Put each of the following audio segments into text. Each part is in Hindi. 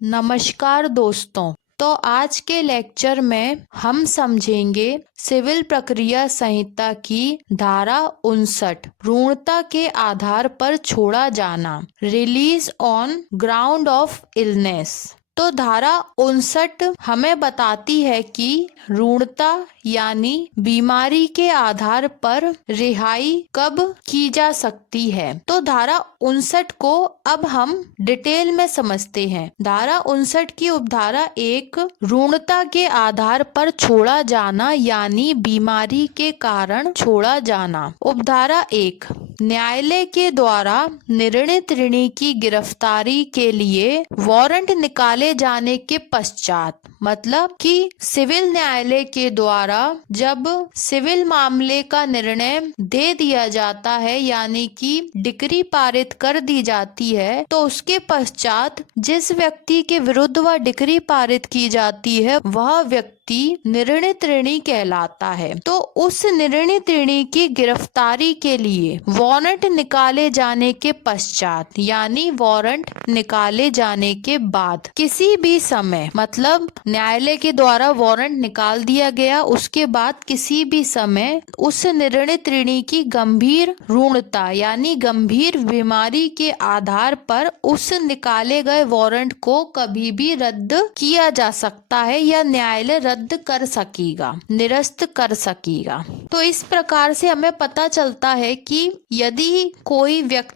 नमस्कार दोस्तों। तो आज के लेक्चर में हम समझेंगे सिविल प्रक्रिया संहिता की धारा 59 पूर्णता के आधार पर छोड़ा जाना, release on ground of illness. तो धारा 59 हमें बताती है कि ऋणता यानी बीमारी के आधार पर रिहाई कब की जा सकती है। तो धारा 59 को अब हम डिटेल में समझते हैं। धारा 59 की उपधारा 1 ऋणता के आधार पर छोड़ा जाना यानी बीमारी के कारण छोड़ा जाना। उपधारा 1 न्यायालय के द्वारा निर्णित ऋणी की गिरफ्तारी के लिए वारंट निकाले जाने के पश्चात, मतलब कि सिविल न्यायालय के द्वारा जब सिविल मामले का निर्णय दे दिया जाता है यानी कि डिक्री पारित कर दी जाती है, तो उसके पश्चात जिस व्यक्ति के विरुद्ध वह डिक्री पारित की जाती है वह व्यक्ति निर्णित ऋणी कहलाता है। तो उस निर्णित ऋणी की गिरफ्तारी के लिए वारंट निकाले जाने के पश्चात यानी वारंट निकाले जाने के बाद किसी भी समय, मतलब न्यायालय के द्वारा वारंट निकाल दिया गया, उसके बाद किसी भी समय उस निर्णित ऋणी की गंभीर ऋणता यानी गंभीर बीमारी के आधार पर उस निकाले गए वारंट को कभी भी रद्द किया जा सकता है या न्यायालय रद्द कर सकेगा, निरस्त कर सकेगा। तो इस प्रकार से हमें पता चलता है कि यदि कोई व्यक्ति,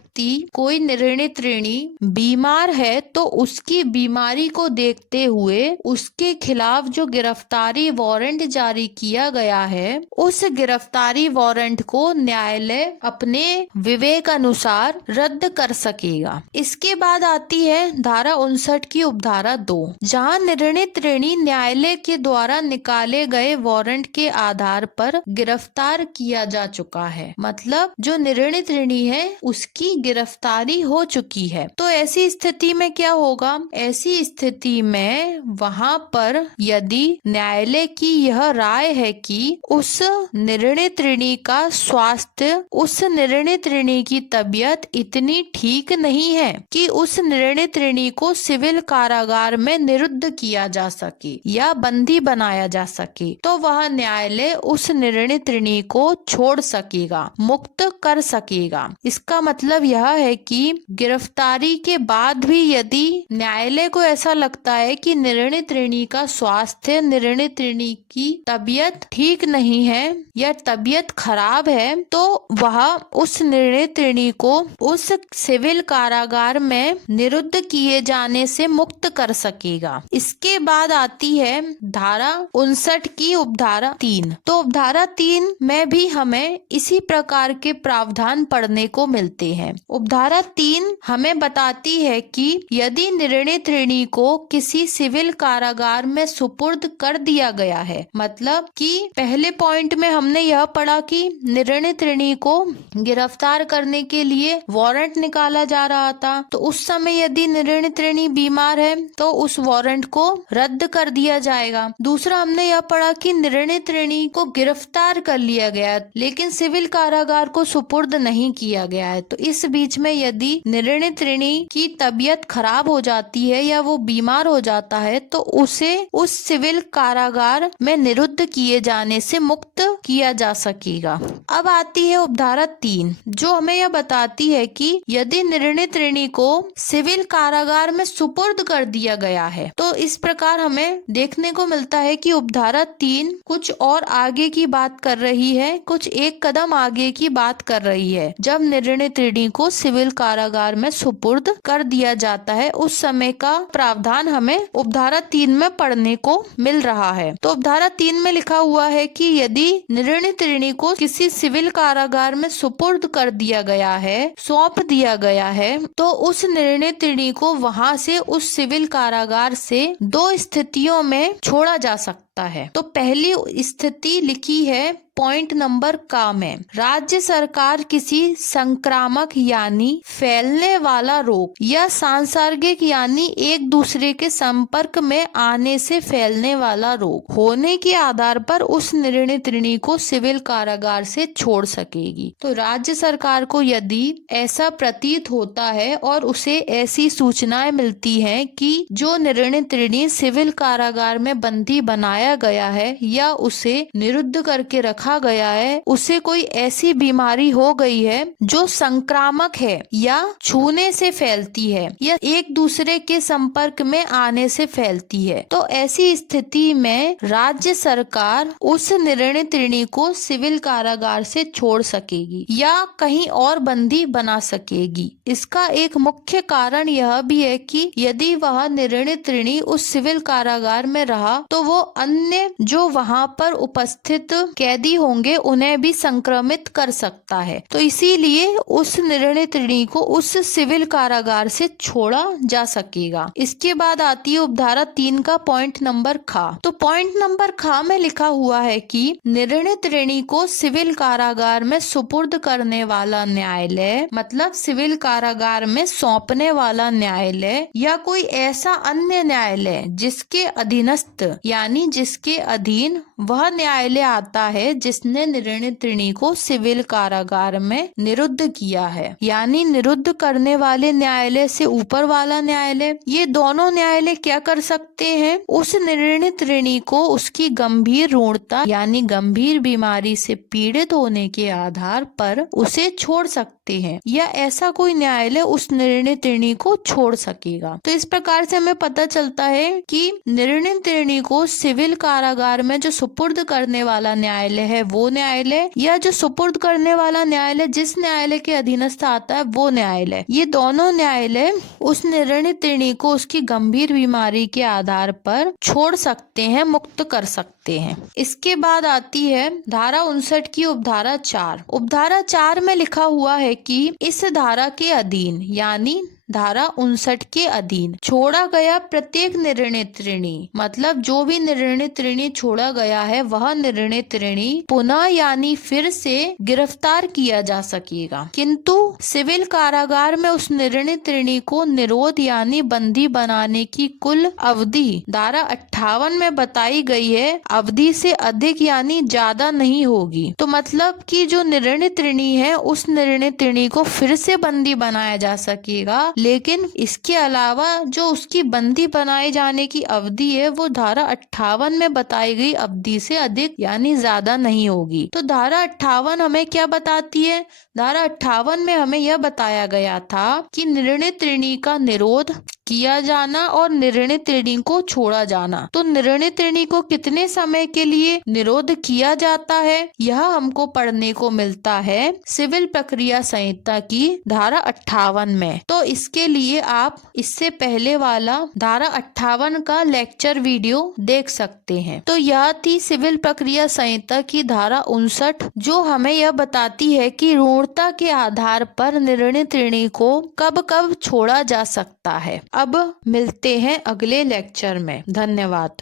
कोई निर्णित ऋणी बीमार है तो उसकी बीमारी को देखते हुए उसके खिलाफ जो गिरफ्तारी वारंट जारी किया गया है, उस गिरफ्तारी वारंट को न्यायालय अपने विवेक अनुसार रद्द कर सकेगा। इसके बाद आती है धारा 59 की उपधारा 2, जहां निर्णित ऋणी न्यायालय के द्वारा निकाले गए वारंट के आधार पर गिरफ्तार किया जा चुका है, मतलब जो निर्णित ऋणी है उसकी गिरफ्तारी हो चुकी है। तो ऐसी स्थिति में क्या होगा? ऐसी स्थिति में वहां पर यदि न्यायालय की यह राय है कि उस निर्णित ऋणी का स्वास्थ्य, उस निर्णित ऋणी की तबीयत इतनी ठीक नहीं है कि उस निर्णित ऋणी को सिविल कारागार में निरुद्ध किया जा सके या बंदी बनाया जा सके, तो वह न्यायालय उस निर्णित ऋणी को छोड़ सकेगा, मुक्त कर सकेगा। इसका मतलब यह है कि गिरफ्तारी के बाद भी यदि न्यायालय को ऐसा लगता है कि निर्णित ऋणी का स्वास्थ्य, निर्णित ऋणी की तबीयत ठीक नहीं है या तबीयत खराब है, तो वह उस निर्णित ऋणी को उस सिविल कारागार में निरुद्ध किए जाने से मुक्त कर सकेगा। इसके बाद आती है धारा 59 की उपधारा 3। तो उपधारा 3 में भी हमें इसी प्रकार के प्रावधान पढ़ने को मिलते हैं। उपधारा 3 हमें बताती है कि यदि निर्णित ऋणी को किसी सिविल कारागार में सुपुर्द कर दिया गया है, मतलब कि पहले पॉइंट में हमने यह पढ़ा कि निर्णित ऋणी को गिरफ्तार करने के लिए वारंट निकाला जा रहा था, तो उस समय यदि निर्णित ऋणी बीमार है तो उस वारंट को रद्द कर दिया जाएगा। दूसरा हमने यह पढ़ा कि निर्णित ऋणी को गिरफ्तार कर लिया गया लेकिन सिविल कारागार को सुपुर्द नहीं किया गया है, तो इस बीच में यदि निर्णित ऋणी की तबीयत खराब हो जाती है या वो बीमार हो जाता है तो उसे उस सिविल कारागार में निरुद्ध किए जाने से मुक्त किया जा सकेगा। अब आती है उपधारा 3, जो हमें यह बताती है कि यदि निर्णित ऋणी को सिविल कारागार में सुपुर्द कर दिया गया है, तो इस प्रकार हमें देखने को मिलता है कि उपधारा 3 कुछ और आगे की बात कर रही है, कुछ एक कदम आगे की बात कर रही है। जब निर्णित ऋणी को सिविल कारागार में सुपुर्द कर दिया जाता है, उस समय का प्रावधान हमें उपधारा 3 में पढ़ने को मिल रहा है। तो उपधारा 3 में लिखा हुआ है कि यदि निर्णित ऋणी को किसी सिविल कारागार में सुपुर्द कर दिया गया है, सौंप दिया गया है, तो उस निर्णित ऋणी को वहां से, उस सिविल कारागार से 2 स्थितियों में छोड़ा जा सकता है। तो पहली स्थिति लिखी है पॉइंट नंबर का में राज्य सरकार किसी संक्रामक यानी फैलने वाला रोग या सांसर्गिक यानी एक दूसरे के संपर्क में आने से फैलने वाला रोग होने के आधार पर उस निर्णित ऋणी को सिविल कारागार से छोड़ सकेगी। तो राज्य सरकार को यदि ऐसा प्रतीत होता है और उसे ऐसी सूचनाएं मिलती हैं कि जो निर्णित ऋणी सिविल कारागार में बंदी बनाया गया है या उसे निरुद्ध करके रखा गया है, उसे कोई ऐसी बीमारी हो गई है जो संक्रामक है या छूने से फैलती है या एक दूसरे के संपर्क में आने से फैलती है, तो ऐसी स्थिति में राज्य सरकार उस निर्णित ऋणी को सिविल कारागार से छोड़ सकेगी या कहीं और बंदी बना सकेगी। इसका एक मुख्य कारण यह भी है कि यदि वह निर्णित ऋणी उस सिविल कारागार में रहा तो वो अन्य जो वहां पर उपस्थित कैदी होंगे उन्हें भी संक्रमित कर सकता है। तो इसीलिए उस निर्णित ऋणी को उस सिविल कारागार से छोड़ा जा सकेगा। इसके बाद आती है उपधारा 3 का पॉइंट नंबर खा। तो पॉइंट नंबर खा में लिखा हुआ है कि निर्णित ऋणी को सिविल कारागार में सुपुर्द करने वाला न्यायालय मतलब सिविल कारागार में सौंपने वाला न्यायालय या कोई ऐसा अन्य न्यायालय जिसके अधीनस्थ यानी जिसके अधीन वह न्यायालय आता है जिसने निर्णित ऋणी को सिविल कारागार में निरुद्ध किया है, यानी निरुद्ध करने वाले न्यायालय से ऊपर वाला न्यायालय, ये दोनों न्यायालय क्या कर सकते हैं, उस निर्णित ऋणी को उसकी गंभीर रूढ़ता यानी गंभीर बीमारी से पीड़ित होने के आधार पर उसे छोड़ सकते हैं या ऐसा कोई न्यायालय उस निर्णित ऋणी को छोड़ सकेगा। तो इस प्रकार से हमें पता चलता है कि निर्णित ऋणी को सिविल कारागार में जो सुपुर्द करने वाला न्यायालय है वो न्यायालय या जो सुपुर्द करने वाला न्यायालय जिस न्यायालय के अधीनस्थ आता है वो न्यायालय, ये दोनों न्यायालय उस निर्णित ऋणी को उसकी गंभीर बीमारी के आधार पर छोड़ सकते हैं, मुक्त कर सकते हैं। इसके बाद आती है धारा 59 की उपधारा 4। उपधारा 4 में लिखा हुआ है कि इस धारा के अधीन यानी धारा 59 के अधीन छोड़ा गया प्रत्येक निर्णित ऋणी मतलब जो भी निर्णित ऋणी छोड़ा गया है वह निर्णित ऋणी पुनः यानी फिर से गिरफ्तार किया जा सकेगा, किंतु सिविल कारागार में उस निर्णित ऋणी को निरोध यानी बंदी बनाने की कुल अवधि धारा 58 में बताई गई है अवधि से अधिक यानी ज्यादा नहीं होगी। तो मतलब कि जो निर्णित ऋणी है उस निर्णित ऋणी को फिर से बंदी बनाया जा सकेगा, लेकिन इसके अलावा जो उसकी बंदी बनाए जाने की अवधि है वो धारा 58 में बताई गई अवधि से अधिक यानी ज्यादा नहीं होगी। तो धारा 58 हमें क्या बताती है, धारा 58 में हमें यह बताया गया था कि निर्णित ऋणी का निरोध किया जाना और निर्णित ऋणी को छोड़ा जाना। तो निर्णित ऋणी को कितने समय के लिए निरोध किया जाता है यह हमको पढ़ने को मिलता है सिविल प्रक्रिया संहिता की धारा 58 में। तो इसके लिए आप इससे पहले वाला धारा 58 का लेक्चर वीडियो देख सकते हैं। तो यह थी सिविल प्रक्रिया संहिता की धारा 59 जो हमें यह बताती है कि ऋणता के आधार पर निर्णित ऋणी को कब कब छोड़ा जा सकता है। अब मिलते हैं अगले लेक्चर में। धन्यवाद।